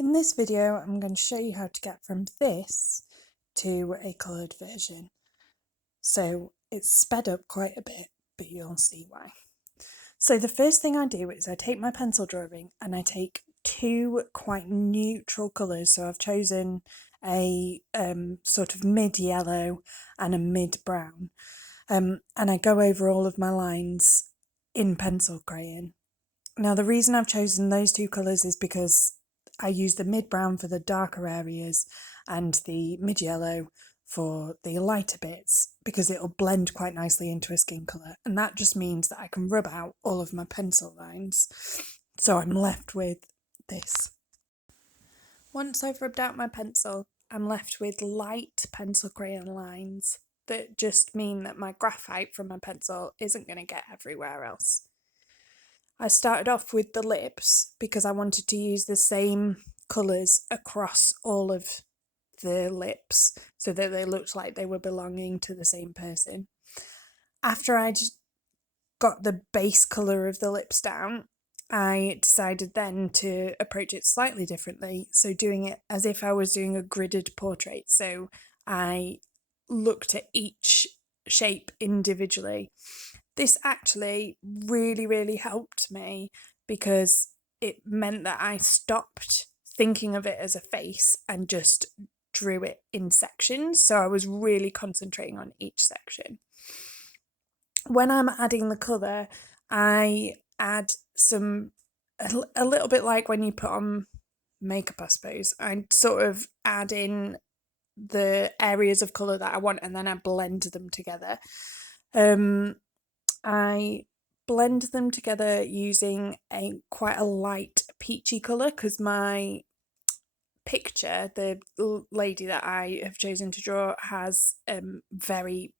In this video, I'm going to show you how to get from this to a coloured version. So it's sped up quite a bit, but you'll see why. So the first thing I do is I take my pencil drawing and I take two quite neutral colours. So I've chosen a sort of mid-yellow and a mid-brown. And I go over all of my lines in pencil crayon. Now the reason I've chosen those two colours is because I use the mid-brown for the darker areas and the mid-yellow for the lighter bits because it'll blend quite nicely into a skin colour, and that just means that I can rub out all of my pencil lines. So I'm left with this. Once I've rubbed out my pencil, I'm left with light pencil crayon lines that just mean that my graphite from my pencil isn't going to get everywhere else. I started off with the lips because I wanted to use the same colours across all of the lips so that they looked like they were belonging to the same person. After I got the base colour of the lips down, I decided then to approach it slightly differently, so doing it as if I was doing a gridded portrait. So I looked at each shape individually. This actually really helped me because it meant that I stopped thinking of it as a face and just drew it in sections. So I was really concentrating on each section. When I'm adding the colour, I add a little bit like when you put on makeup, I suppose. I sort of add in the areas of colour that I want and then I blend them together. I blend them together using quite a light peachy colour because my picture, the lady that I have chosen to draw, has very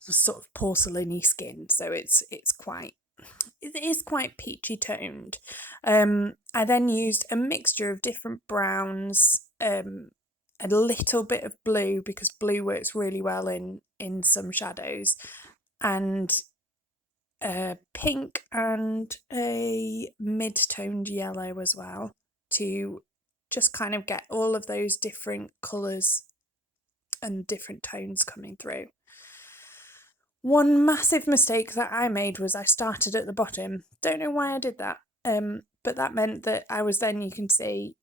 sort of porcelainy skin, so it is quite peachy toned. I then used a mixture of different browns, a little bit of blue because blue works really well in some shadows, and pink and a mid-toned yellow as well, to just kind of get all of those different colours and different tones coming through. One massive mistake that I made was I started at the bottom. Don't know why I did that, but that meant that I was then, you can see,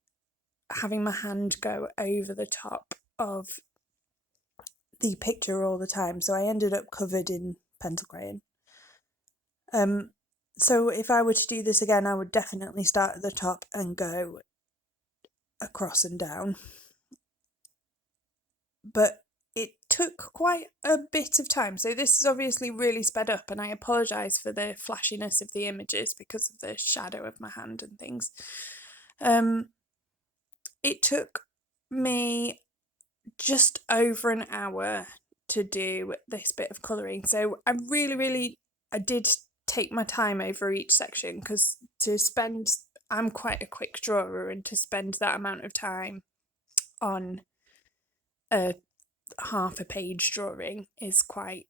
having my hand go over the top of the picture all the time, so I ended up covered in pencil crayon. So if I were to do this again, I would definitely start at the top and go across and down. But it took quite a bit of time. So this is obviously really sped up, and I apologise for the flashiness of the images because of the shadow of my hand and things. It took me just over an hour to do this bit of colouring. So I did take my time over each section because I'm quite a quick drawer, and to spend that amount of time on a half a page drawing is quite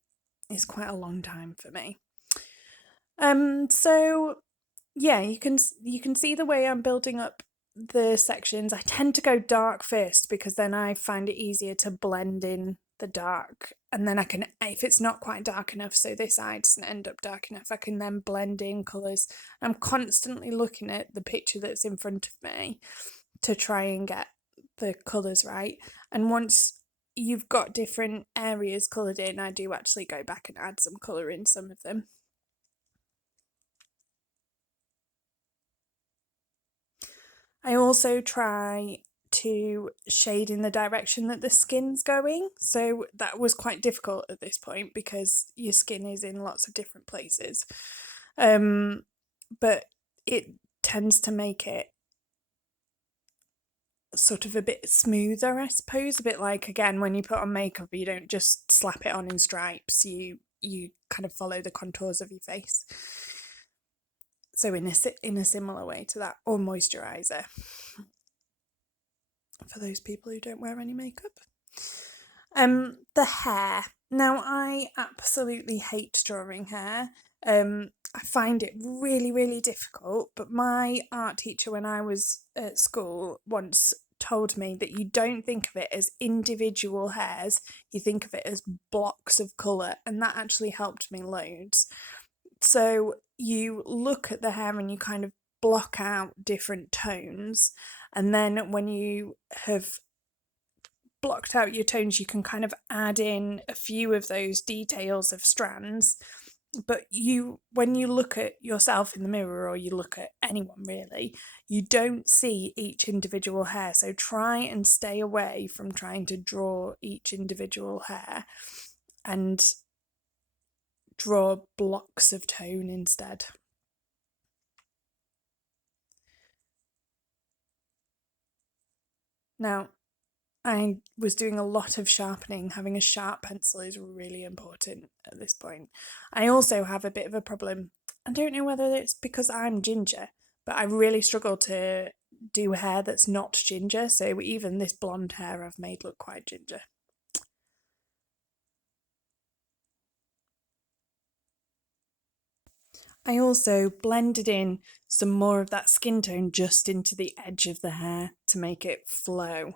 a long time for me. So yeah, you can see the way I'm building up the sections. I tend to go dark first because then I find it easier to blend in the dark, and then I can, if it's not quite dark enough, so this eye doesn't end up dark enough, I can then blend in colours. I'm constantly looking at the picture that's in front of me to try and get the colours right, and once you've got different areas coloured in, I do actually go back and add some colour in some of them. I also try to shade in the direction that the skin's going, so that was quite difficult at this point because your skin is in lots of different places, but it tends to make it sort of a bit smoother, I suppose, a bit like, again, when you put on makeup, you don't just slap it on in stripes, you kind of follow the contours of your face. So in a similar way to that, or moisturiser, for those people who don't wear any makeup. The hair. Now, I absolutely hate drawing hair. I find it really, really difficult. But my art teacher, when I was at school, once told me that you don't think of it as individual hairs, you think of it as blocks of colour, and that actually helped me loads. So you look at the hair and you kind of block out different tones, and then when you have blocked out your tones, you can kind of add in a few of those details of strands. But when you look at yourself in the mirror, or you look at anyone really, you don't see each individual hair. So try and stay away from trying to draw each individual hair, and draw blocks of tone instead. Now, I was doing a lot of sharpening. Having a sharp pencil is really important at this point. I also have a bit of a problem. I don't know whether it's because I'm ginger, but I really struggle to do hair that's not ginger. So even this blonde hair I've made look quite ginger. I also blended in some more of that skin tone just into the edge of the hair to make it flow.